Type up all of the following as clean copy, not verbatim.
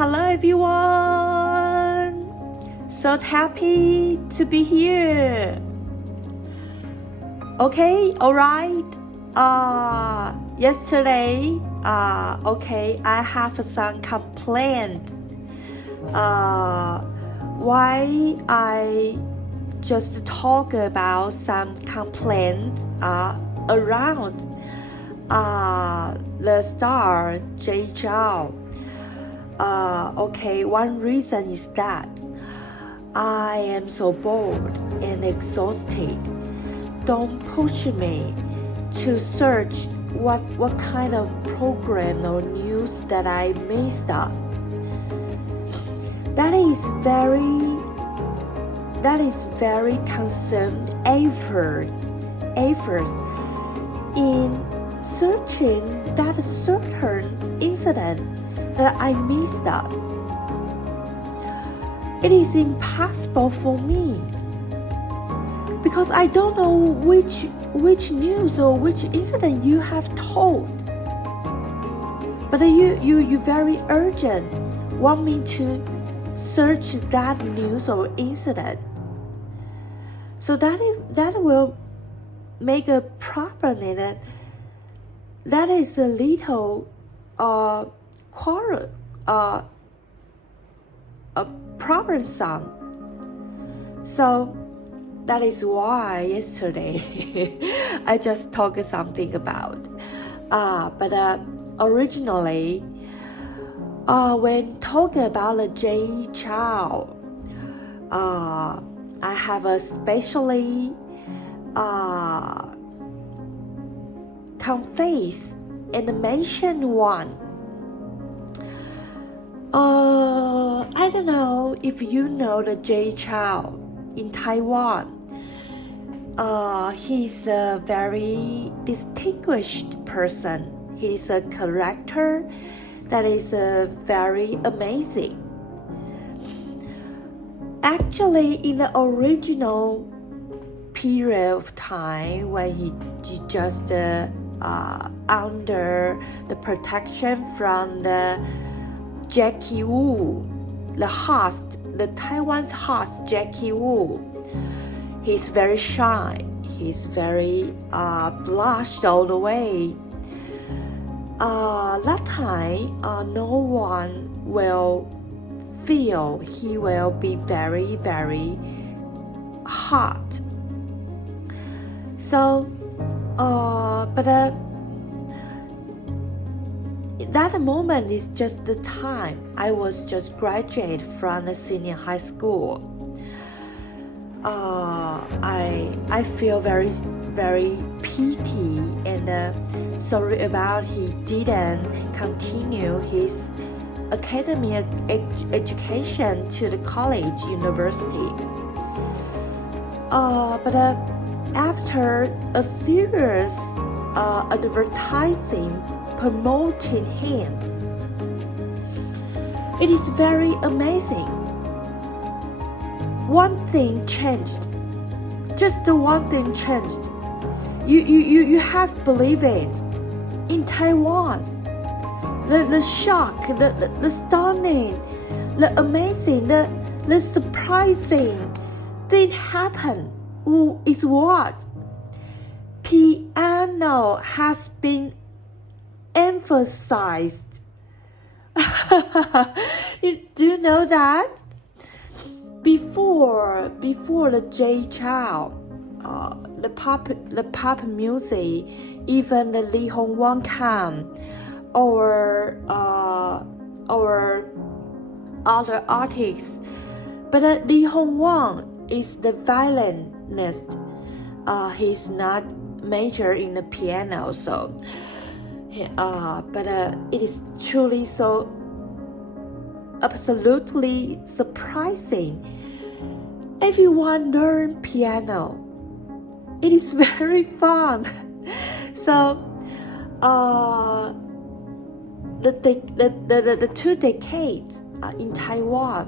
hello everyone. So happy to be here. Okay, alright. Yesterday, I have some complaint. Why I just talk about some complaints around the star Jay Chou. One reason is that I am so bored and exhausted. Don't push me to search what kind of program or news that I missed up. That is very consumed effort in searching that certain incident that I missed up. It is impossible for me because I don't know which news or which incident you have told. But you very urgent want me to search that news or incident. So that will make a problem in it. That is a little problem. So that is why yesterday I just talked something about. But originally, when talking about the Jay Chou, I have a specially confess and mention one. I don't know if you know the Jay Chou in Taiwan. He's a very distinguished person. He's a character that is very amazing. Actually, in the original period of time when he just under the protection from the Jackie Wu, the Taiwan's host Jackie Wu. He's very shy. He's very blushed all the way. That time, no one will feel he will be very, very hot. So, that moment is just the time I was just graduated from the senior high school. I feel very, very pity and sorry about he didn't continue his academic education to the college university. But after a serious advertising promoting him, it is very amazing. One thing changed. Just the one thing changed. You have to believe it. In Taiwan, the shock, the stunning, the amazing, the surprising thing happened is what? Piano has been emphasized. Do you know that? Before the Jay Chou, the pop music, even the Li Hongwang Khan, or other artists, but Li Hongwang is the violinist. He's not major in the piano, so. But it is truly so absolutely surprising. Everyone learn piano. It is very fun. So, the 2 decades in Taiwan.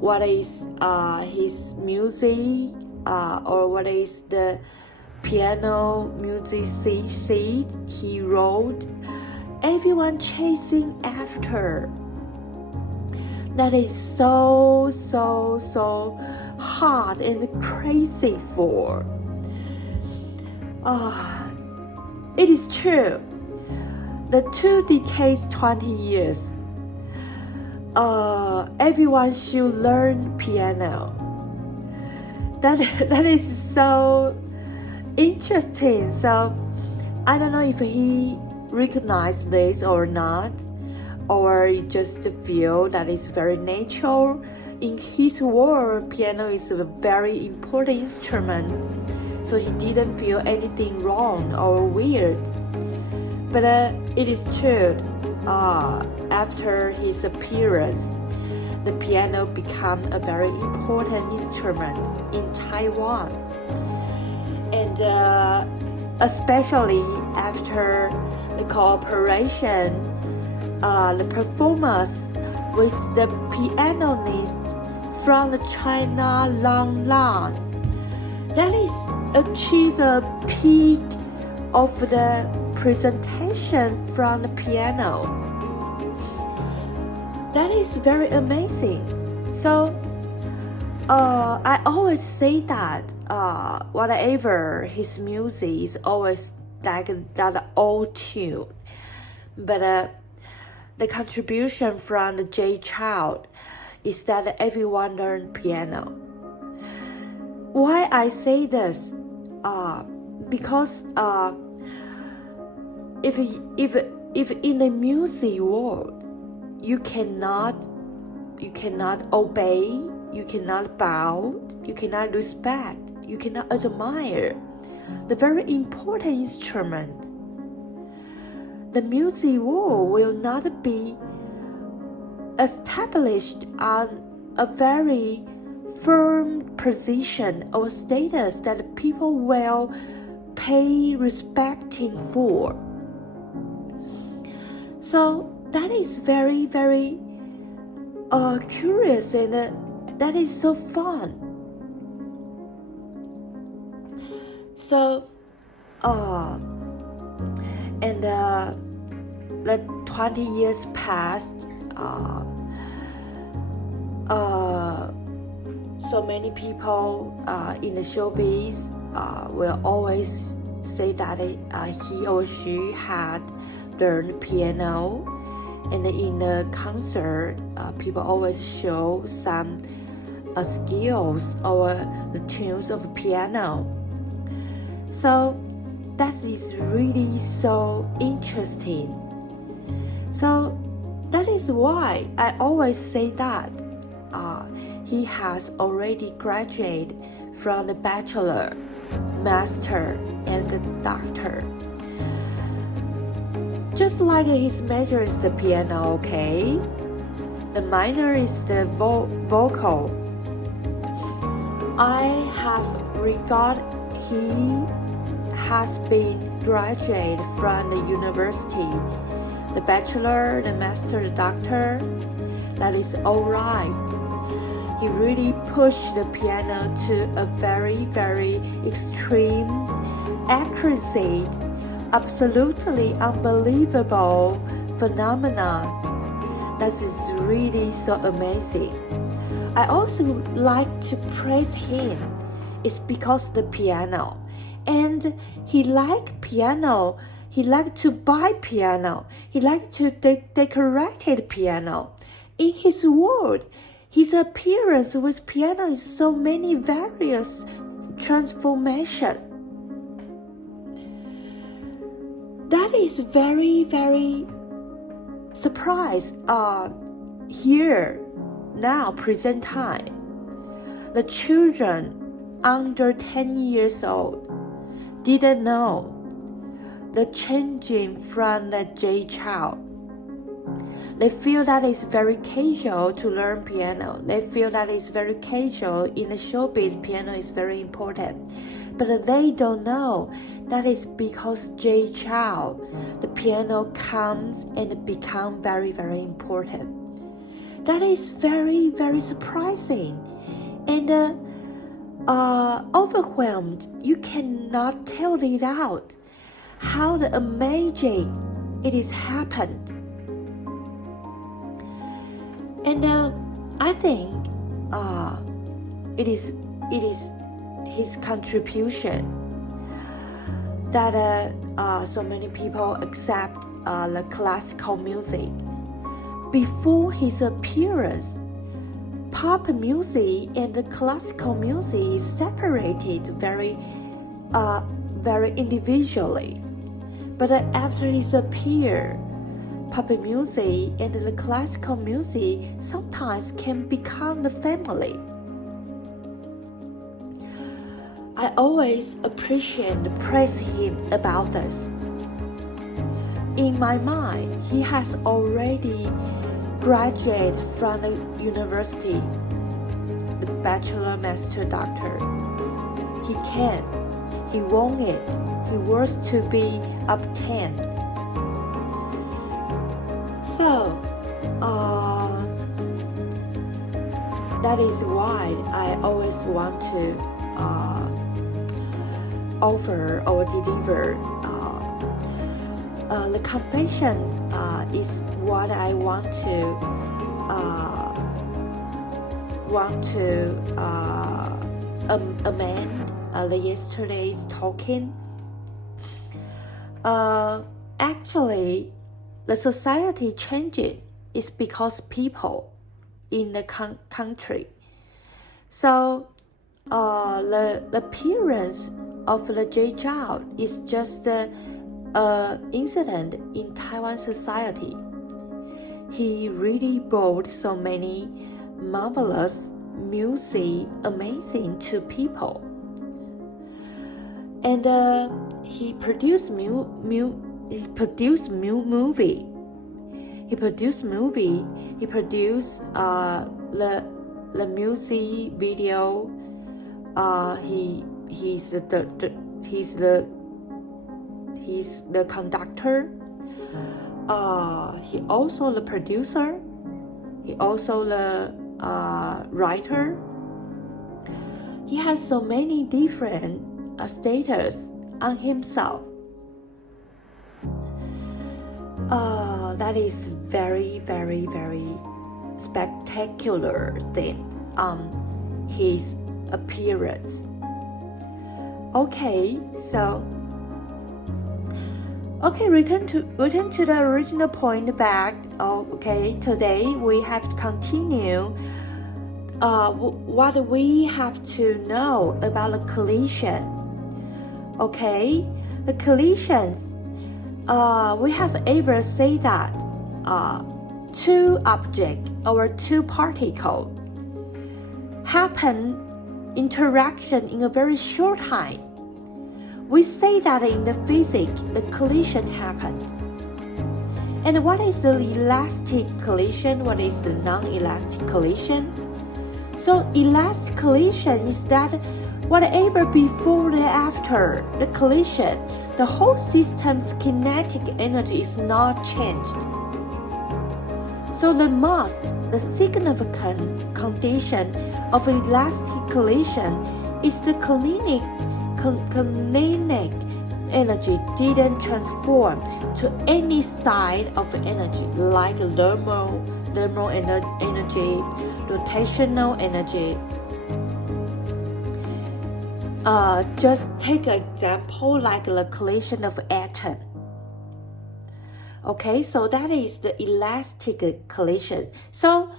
What is his music, or what is the piano music seed he wrote? Everyone chasing after that is so hard and crazy for. It is true. The 2 decades, 20 years, everyone should learn piano. That is so interesting. So I don't know if he recognized this or not, or you just feel that it's very natural. In his world, piano is a very important instrument, so he didn't feel anything wrong or weird. But it is true, after his appearance, the piano became a very important instrument in Taiwan. And especially after the cooperation, the performance with the pianist from China, LangLang, that is achieved a peak of the presentation from the piano. That is very amazing. So I always say that whatever his music is always like that old tune, but the contribution from the Jay Chou is that everyone learn piano. Why I say this? Because if in the music world you cannot obey, you cannot bow, you cannot respect, you cannot admire the very important instrument, the music world will not be established on a very firm position or status that people will pay respecting for. So that is very curious, and that is so fun. So and the 20 years passed, so many people in the showbiz will always say that he or she had learned piano, and in the concert people always show some skills or the tunes of piano. So that is really so interesting. So that is why I always say that he has already graduated from the bachelor, master, and the doctor. Just like his major is the piano, okay? The minor is the vocal. I have regard he has been graduated from the university, the bachelor, the master, the doctor. That is all right. He really pushed the piano to a very extreme accuracy, absolutely unbelievable phenomenon. That is really so amazing. I also like to praise him. It's because the piano, and he liked piano. He liked to buy piano. He liked to decorate piano. In his world, his appearance with piano is so many various transformation. That is very surprised here now present time. The children under 10 years old didn't know the changing from the Jay Chou. They feel that it's very casual to learn piano. They feel that it's very casual in the showbiz. Piano is very important, but they don't know that is because Jay Chou, the piano comes and become very important. That is very surprising and overwhelmed. You cannot tell it out how the amazing it is happened. And I think it is his contribution that so many people accept the classical music. Before his appearance, pop music and the classical music is separated very individually. But after his appearance, pop music and the classical music sometimes can become the family. I always appreciate and praise him about this. In my mind, he has already graduated from the university, the bachelor, master, doctor. He can, he want it, he wants to be obtained. So, that is why I always want to offer or deliver the confession is what I want to amend the yesterday's talking. Actually, the society changing is because people in the country. So the appearance of the Jay Chou is just incident in Taiwan society. He really brought so many marvelous music, amazing to people. And he produced movie. He produced the music video. He's the conductor. He also the producer. He also the writer. He has so many different status on himself. That is very, very, very spectacular thing on his appearance. Okay, so return to the original point back. Okay, today we have to continue what we have to know about the collision. Okay, the collisions. We have ever said that two objects or two particles happen interaction in a very short time. We say that in the physics, the collision happened. And what is the elastic collision? What is the non-elastic collision? So elastic collision is that whatever before and after the collision, the whole system's kinetic energy is not changed. So the significant condition of elastic collision is the kinetic energy didn't transform to any style of energy like thermal energy, rotational energy. Just take an example like the collision of atom. Okay, so that is the elastic collision. So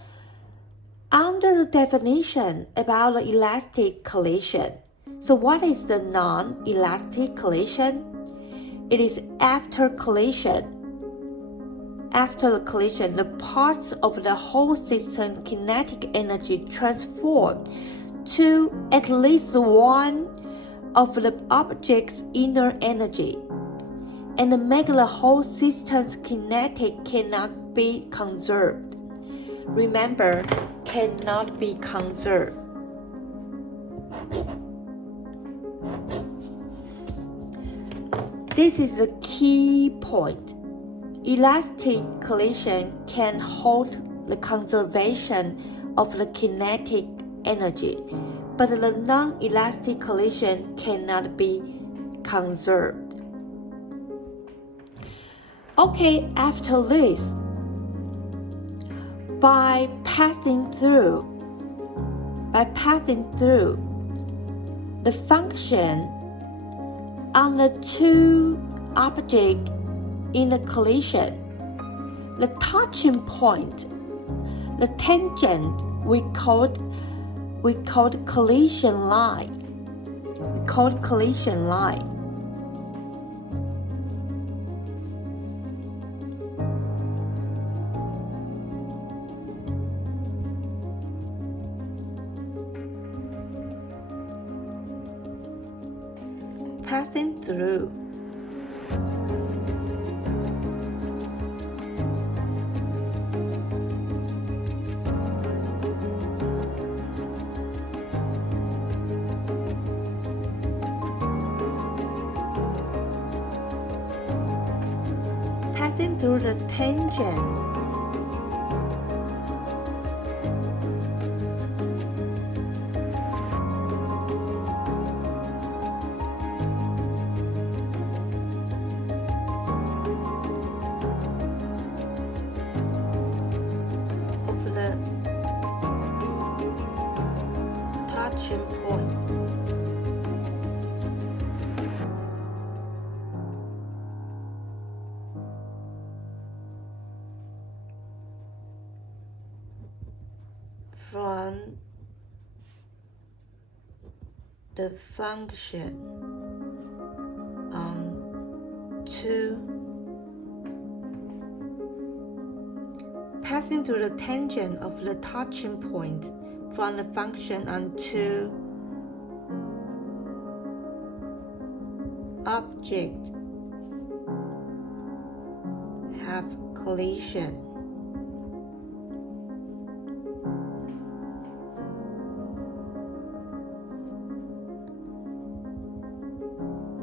under the definition about the elastic collision, so what is the non-elastic collision? It is after collision. After the collision, the parts of the whole system kinetic energy transform to at least one of the object's inner energy, and make the whole system's kinetic cannot be conserved. Remember, cannot be conserved. This is the key point. Elastic collision can hold the conservation of the kinetic energy, but the non-elastic collision cannot be conserved. Okay, after this, by passing through the function on the two objects in the collision. The touching point, the tangent, we called collision line. Passing through. Passing through the tangent. From the function on two, passing through the tangent of the touching point from the function on two objects have collision.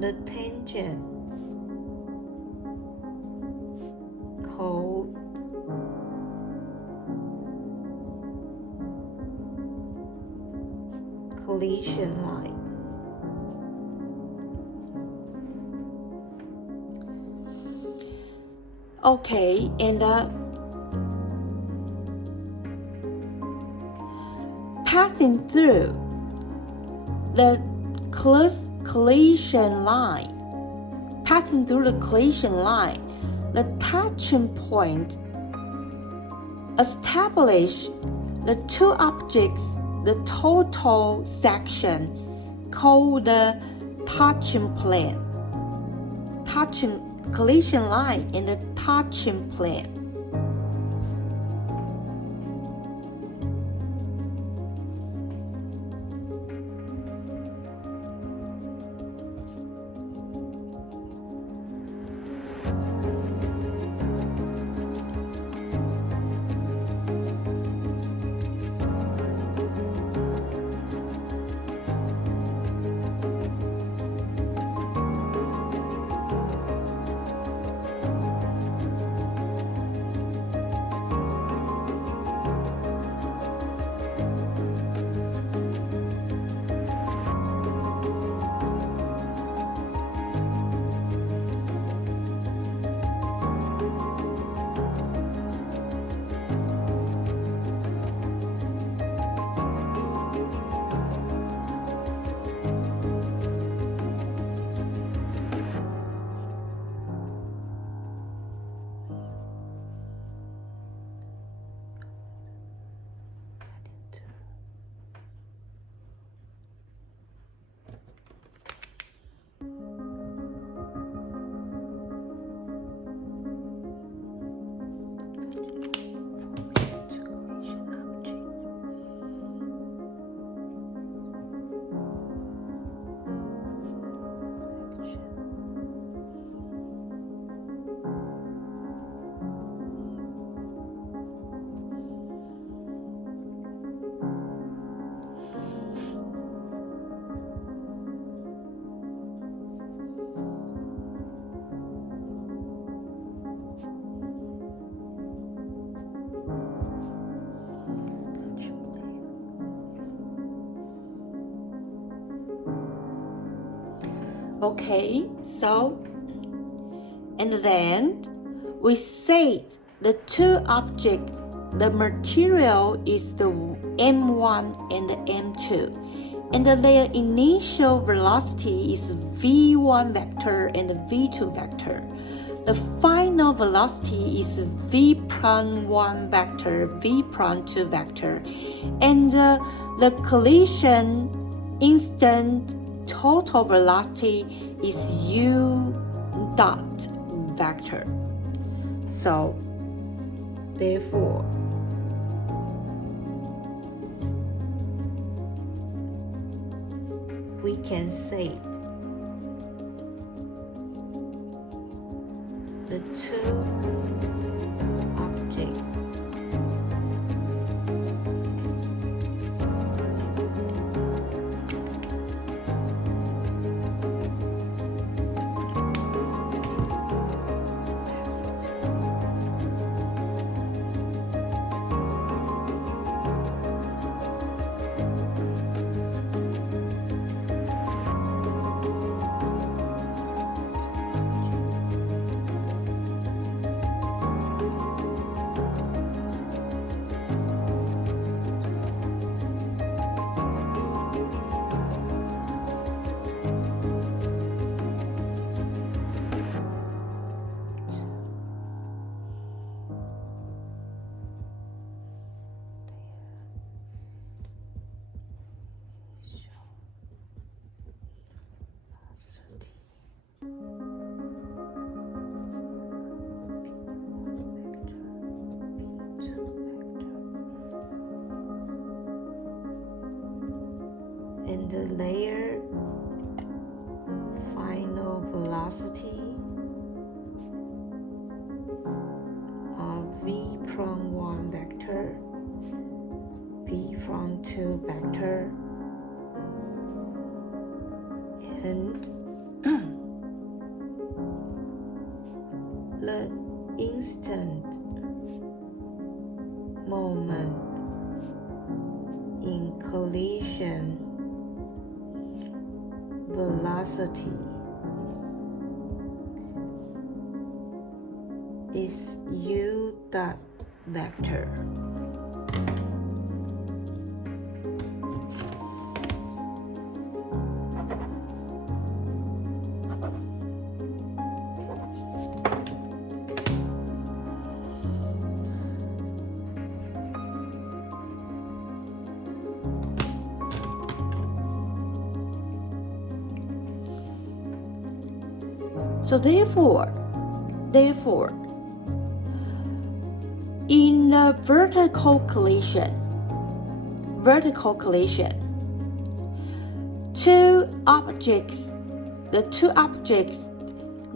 The tangent called collision line. Okay, and passing through the collision line, the touching point establish the two objects, the total section called the collision line and the touching plane. Okay, so, and then we set the two objects the material is the m1 and the m2, and their initial velocity is v1 vector and v2 vector. The final velocity is v prime 1 vector, v prime 2 vector, and the collision instant total velocity is u dot vector. So therefore, we can say the two objects and the layer final velocity of v from 1 vector, v from 2 vector, and the instant moment in collision velocity is u dot vector. So therefore, in the vertical collision, the two objects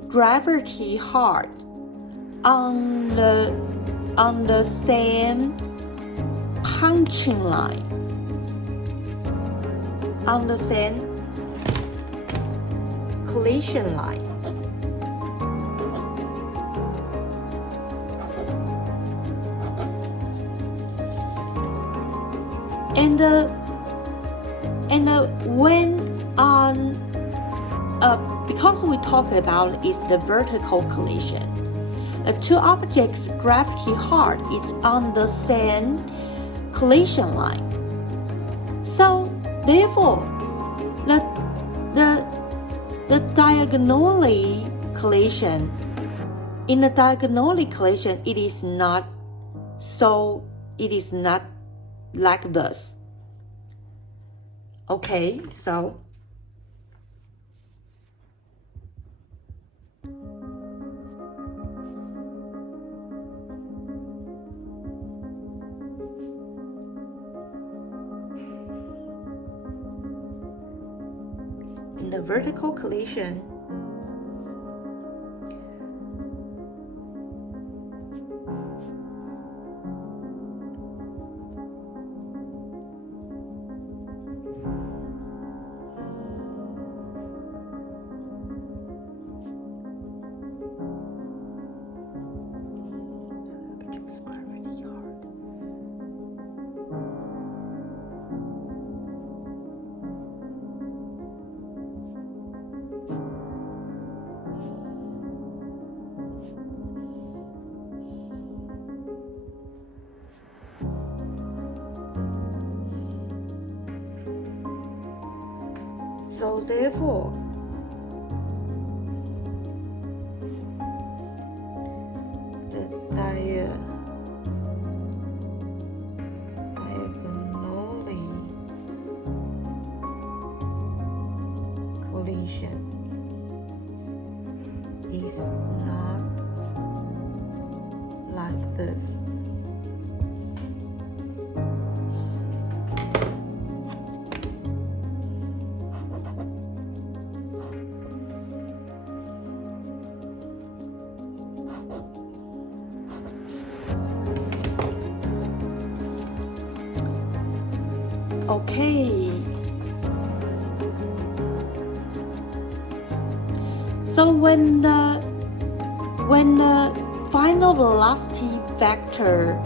gravity hard on the same punching line, on the same collision line. And when on because we talk about is the vertical collision, the two objects gravity hard is on the same collision line. So therefore, the diagonally collision, in the diagonally collision, it is not like this. Okay, so in the vertical collision, So therefore, the diagonally collision is not like this. Okay. So when the final velocity vector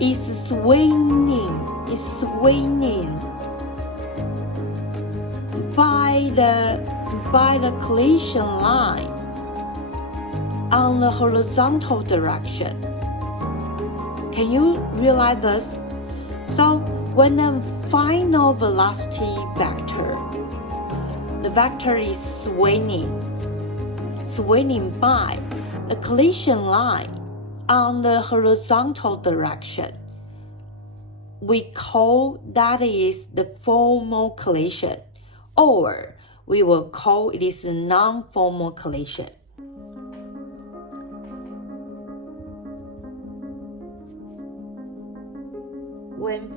is swinging by the collision line on the horizontal direction. Can you realize this? So when the final velocity vector, the vector is swinging by the collision line on the horizontal direction, we call that is the formal collision, or we will call it is a non-formal collision. When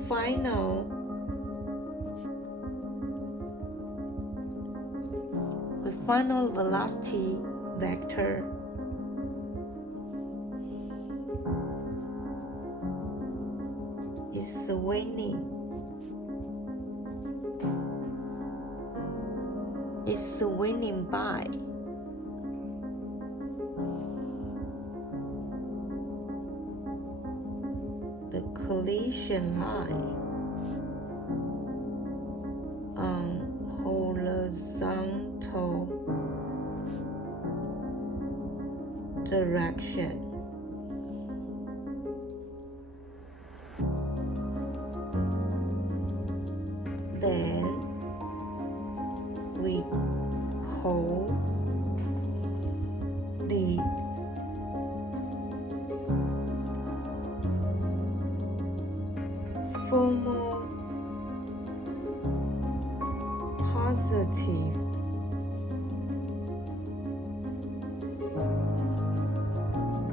final velocity vector is swinging by the collision line on horizontal direction. Then we call the formal positive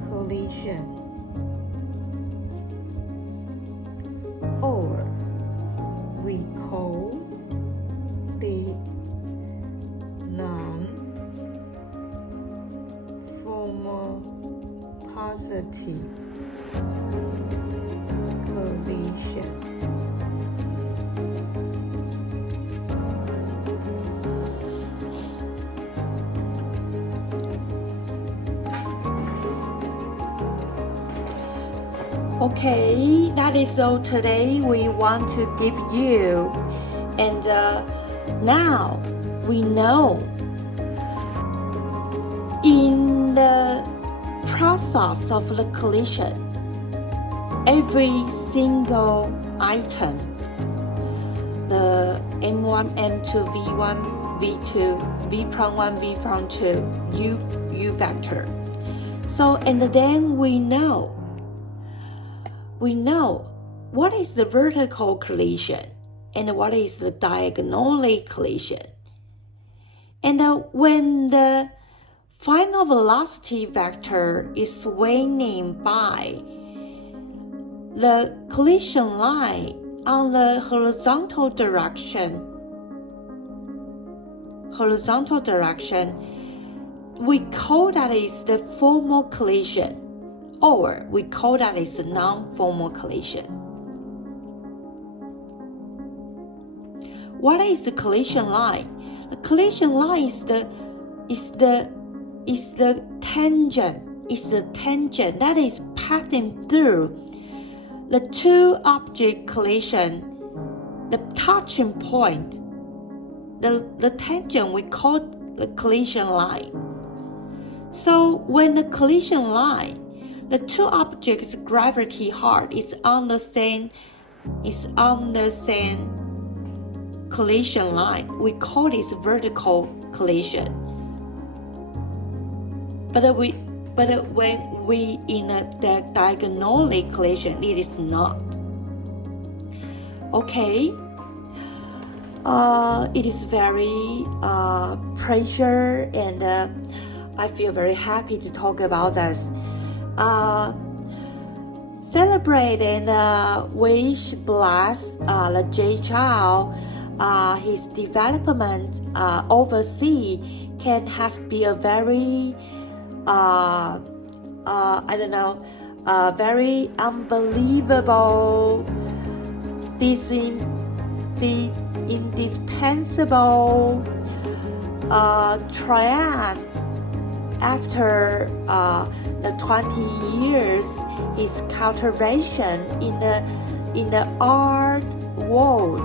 collision, or we call the non-formal positive collision. Okay, that is all today we want to give you. And now we know in the process of the collision, every single item, the M1, M2, V1, V2, V prime 1, V prime 2, U vector. So, and then we know what is the vertical collision and what is the diagonally collision. And when the final velocity vector is swinging by the collision line on the horizontal direction, we call that is the formal collision, or we call that is a non-formal collision. What is the collision line? The collision line is the tangent that is passing through the two object collision, the touching point, the tangent we call the collision line. So when the collision line, the two objects' gravity heart is on the same collision line. We call this vertical collision. But when we in a diagonally collision, it is not. Okay. It is very pressure, and I feel very happy to talk about this. Celebrate and wish bless the Jay Chou. His development overseas can have be a very very unbelievable, indispensable triumph after the 20 years his cultivation in the art world.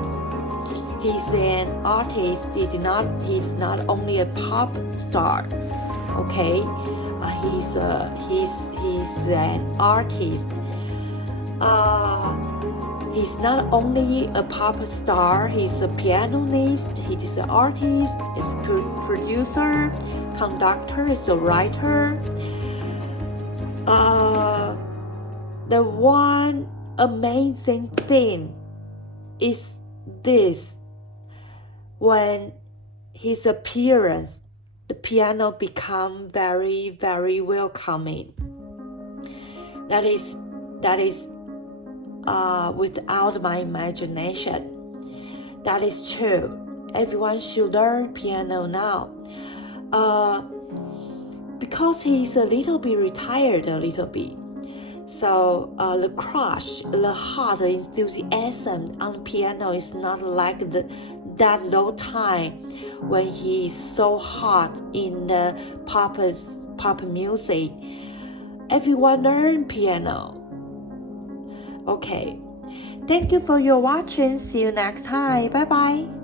He's an artist. He's not only a pop star. Okay, he's an artist. He's not only a pop star. He's a pianist. He is an artist. He's a producer, conductor. He's a writer. The one amazing thing is this: when his appearance, the piano become very, very welcoming. That is without my imagination. That is true. Everyone should learn piano now. Because he's a little bit retired a little bit. So the crush, the hot enthusiasm on the piano is not like that low time when he's so hot in the pop music. Everyone learn piano. Okay. Thank you for your watching. See you next time. Bye bye.